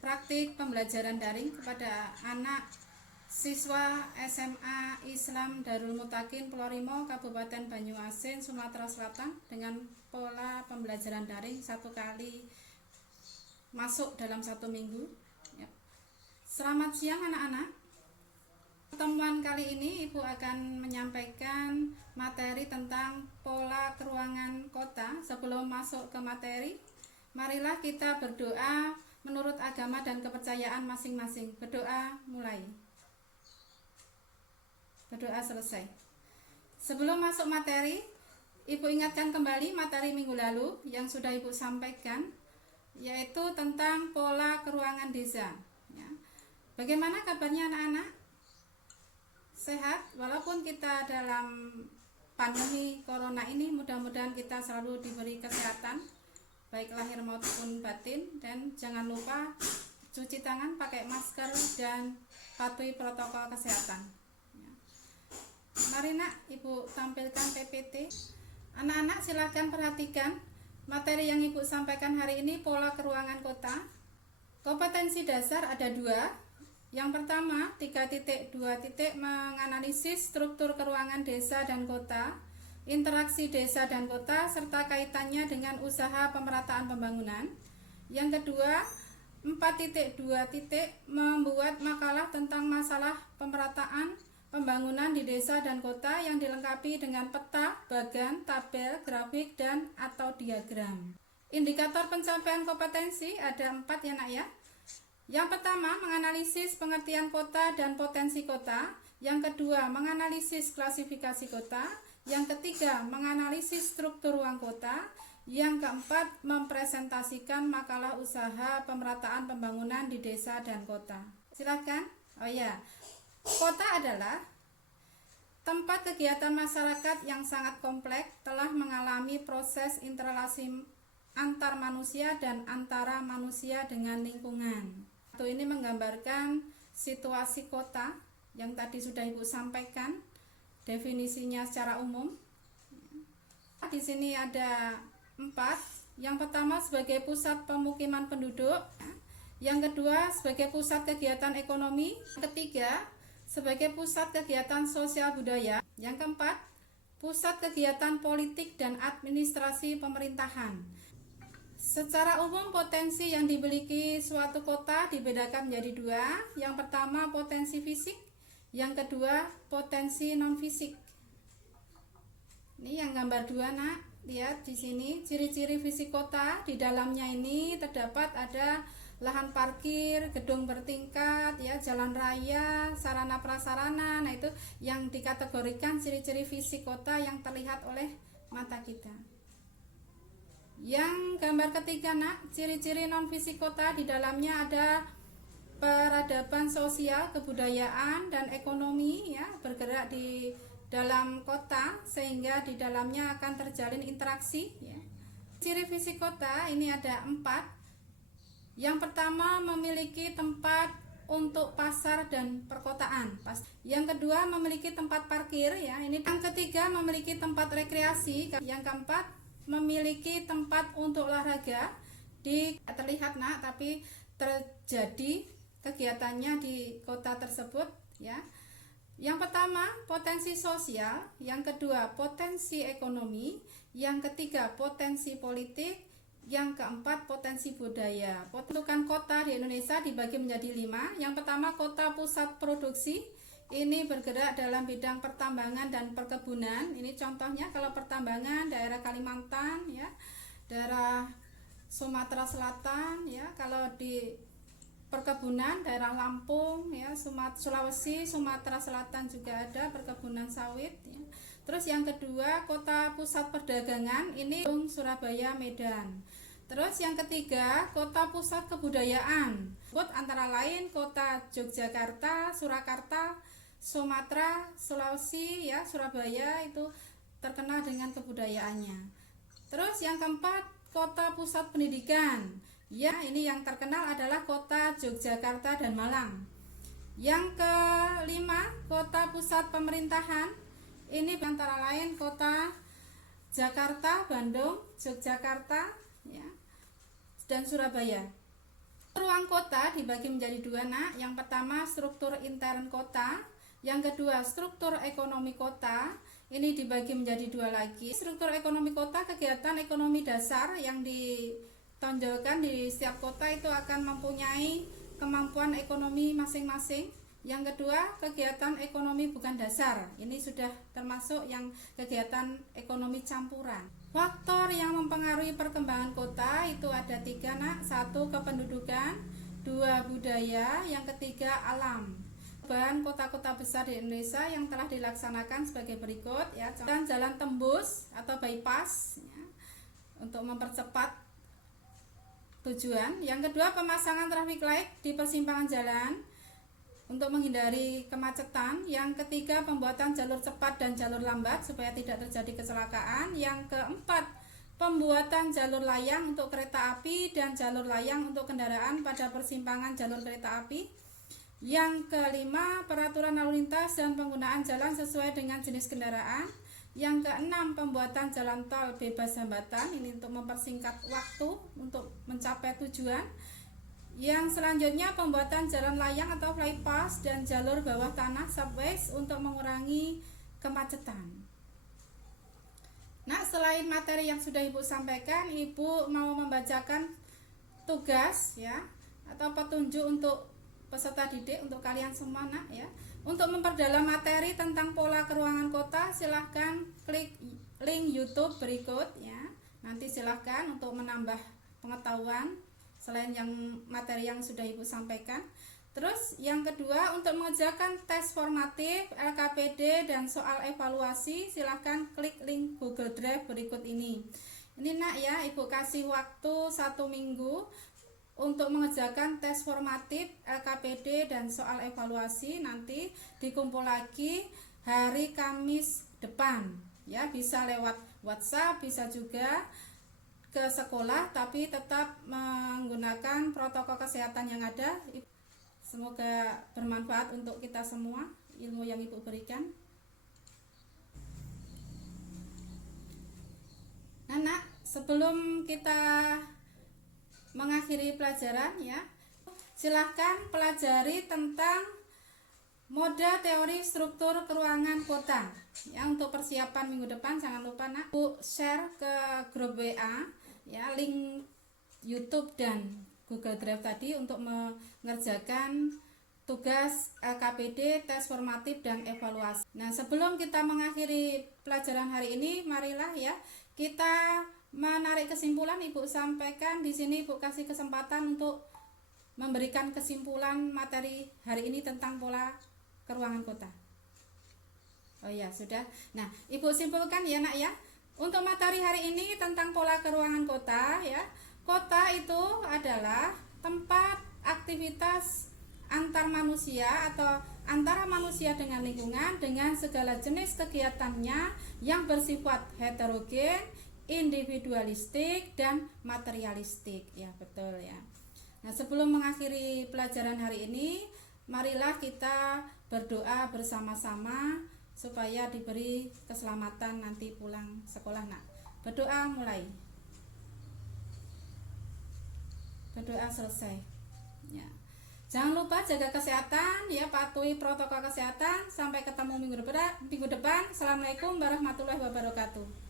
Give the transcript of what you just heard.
praktik pembelajaran daring kepada anak siswa SMA Islam Darul Mutakin Pulau Kabupaten Banyuasin, Sumatera Selatan dengan pola pembelajaran daring 1 kali masuk dalam 1 minggu. Selamat siang anak-anak. Pertemuan kali ini Ibu akan menyampaikan materi tentang pola keruangan kota. Sebelum masuk ke materi, marilah kita berdoa menurut agama dan kepercayaan masing-masing. Berdoa mulai. Berdoa selesai. Sebelum masuk materi, Ibu ingatkan kembali materi minggu lalu yang sudah Ibu sampaikan, yaitu tentang pola keruangan desa. Bagaimana kabarnya anak-anak? Sehat? Walaupun kita dalam pandemi corona ini, mudah-mudahan kita selalu diberi kesehatan, baik lahir maupun batin, dan jangan lupa cuci tangan, pakai masker, dan patuhi protokol kesehatan. Mari nak, Ibu tampilkan PPT. Anak-anak silakan perhatikan materi yang Ibu sampaikan hari ini, pola keruangan kota. Kompetensi dasar ada 2. Yang pertama, 3.2 menganalisis struktur keruangan desa dan kota, interaksi desa dan kota, serta kaitannya dengan usaha pemerataan pembangunan. Yang kedua, 4.2 membuat makalah tentang masalah pemerataan pembangunan di desa dan kota yang dilengkapi dengan peta, bagan, tabel, grafik, dan atau diagram. Indikator pencapaian kompetensi ada 4 ya nak ya. Yang pertama, menganalisis pengertian kota dan potensi kota. Yang kedua, menganalisis klasifikasi kota. Yang ketiga, menganalisis struktur ruang kota. Yang keempat, mempresentasikan makalah usaha pemerataan pembangunan di desa dan kota. Silakan. Oh ya, kota adalah tempat kegiatan masyarakat yang sangat kompleks, telah mengalami proses interrelasi antar manusia dan antara manusia dengan lingkungan. Ini menggambarkan situasi kota yang tadi sudah Ibu sampaikan definisinya secara umum. Di sini ada 4. Yang pertama sebagai pusat pemukiman penduduk, yang kedua sebagai pusat kegiatan ekonomi, ketiga sebagai pusat kegiatan sosial budaya, yang keempat pusat kegiatan politik dan administrasi pemerintahan. Secara umum potensi yang dimiliki suatu kota dibedakan menjadi 2. Yang pertama potensi fisik, yang kedua potensi non fisik. Ini yang gambar 2 nak, lihat di sini ciri-ciri fisik kota. Di dalamnya ini terdapat ada lahan parkir, gedung bertingkat, ya, jalan raya, sarana prasarana. Nah itu yang dikategorikan ciri-ciri fisik kota yang terlihat oleh mata kita. Yang gambar ketiga nak, ciri-ciri non fisik kota. Di dalamnya ada peradaban sosial, kebudayaan, dan ekonomi, ya, bergerak di dalam kota sehingga di dalamnya akan terjalin interaksi, ya. Ciri fisik kota ini ada 4. Yang pertama memiliki tempat untuk pasar dan perkotaan. Yang kedua memiliki tempat parkir, ya. Ini yang ketiga memiliki tempat rekreasi. Yang keempat memiliki tempat untuk olahraga. Terlihat nak, tapi terjadi kegiatannya di kota tersebut, ya. Yang pertama potensi sosial, yang kedua potensi ekonomi, yang ketiga potensi politik, yang keempat potensi budaya. Bentukan kota di Indonesia dibagi menjadi 5. Yang pertama kota pusat produksi. Ini bergerak dalam bidang pertambangan dan perkebunan. Ini contohnya kalau pertambangan daerah Kalimantan, ya, daerah Sumatera Selatan, ya. Kalau di perkebunan daerah Lampung, ya, Sulawesi, Sumatera Selatan juga ada perkebunan sawit, ya. Terus yang kedua kota pusat perdagangan, ini Surabaya, Medan. Terus yang ketiga kota pusat kebudayaan, antara lain kota Yogyakarta, Surakarta, Sumatera, Sulawesi, ya, Surabaya itu terkenal dengan kebudayaannya. Terus yang keempat kota pusat pendidikan, ya, ini yang terkenal adalah kota Yogyakarta dan Malang. Yang kelima kota pusat pemerintahan, ini antara lain kota Jakarta, Bandung, Yogyakarta, ya, dan Surabaya. Ruang kota dibagi menjadi dua, Nak. Yang pertama struktur intern kota, yang kedua struktur ekonomi kota. Ini dibagi menjadi dua lagi. Struktur ekonomi kota, kegiatan ekonomi dasar yang ditonjolkan di setiap kota itu akan mempunyai kemampuan ekonomi masing-masing. Yang kedua, kegiatan ekonomi bukan dasar. Ini sudah termasuk yang kegiatan ekonomi campuran. Faktor yang mempengaruhi perkembangan kota itu ada 3, Nak. 1, kependudukan. 2, budaya. Yang ketiga, alam. Perubahan kota-kota besar di Indonesia yang telah dilaksanakan sebagai berikut, ya. Dan jalan tembus atau bypass, ya, untuk mempercepat tujuan. Yang kedua, pemasangan traffic light di persimpangan jalan untuk menghindari kemacetan. Yang ketiga, pembuatan jalur cepat dan jalur lambat supaya tidak terjadi kecelakaan. Yang keempat, pembuatan jalur layang untuk kereta api dan jalur layang untuk kendaraan pada persimpangan jalur kereta api. Yang kelima, peraturan lalu lintas dan penggunaan jalan sesuai dengan jenis kendaraan. Yang keenam, pembuatan jalan tol bebas hambatan, ini untuk mempersingkat waktu untuk mencapai tujuan. Yang selanjutnya, pembuatan jalan layang atau flypass dan jalur bawah tanah subways untuk mengurangi kemacetan. Nah, selain materi yang sudah Ibu sampaikan, Ibu mau membacakan tugas, ya, atau petunjuk untuk peserta didik untuk kalian semua, Nak, ya. Untuk memperdalam materi tentang pola keruangan kota, silahkan klik link YouTube berikut, ya. Nanti silahkan untuk menambah pengetahuan selain yang materi yang sudah Ibu sampaikan. Terus yang kedua, untuk mengerjakan tes formatif, LKPD dan soal evaluasi, silahkan klik link Google Drive berikut ini. Ini, Nak, ya, Ibu kasih waktu 1 minggu untuk mengerjakan tes formatif, LKPD dan soal evaluasi. Nanti dikumpul lagi hari Kamis depan, ya. Bisa lewat WhatsApp, bisa juga ke sekolah, tapi tetap menggunakan protokol kesehatan yang ada. Semoga bermanfaat untuk kita semua ilmu yang Ibu berikan. Nah, Nak, sebelum kita mengakhiri pelajaran, ya, silahkan pelajari tentang moda teori struktur keruangan kota, ya. Untuk persiapan minggu depan jangan lupa, Nak, Bu share ke grup WA, ya, link YouTube dan Google Drive tadi untuk mengerjakan tugas LKPD, tes formatif dan evaluasi. Nah, sebelum kita mengakhiri pelajaran hari ini, marilah, ya, kita menarik kesimpulan. Ibu sampaikan di sini, Ibu kasih kesempatan untuk memberikan kesimpulan materi hari ini tentang pola keruangan kota. Oh ya, sudah. Nah, Ibu simpulkan, ya, Nak, ya. Untuk materi hari ini tentang pola keruangan kota, ya. Kota itu adalah tempat aktivitas antar manusia atau antara manusia dengan lingkungan dengan segala jenis kegiatannya yang bersifat heterogen, individualistik dan materialistik, ya, betul, ya. Nah, sebelum mengakhiri pelajaran hari ini, marilah kita berdoa bersama-sama supaya diberi keselamatan nanti pulang sekolah, Nak. Berdoa mulai. Berdoa selesai, ya. Jangan lupa jaga kesehatan, ya, patuhi protokol kesehatan. Sampai ketemu minggu depan. Assalamualaikum warahmatullahi wabarakatuh.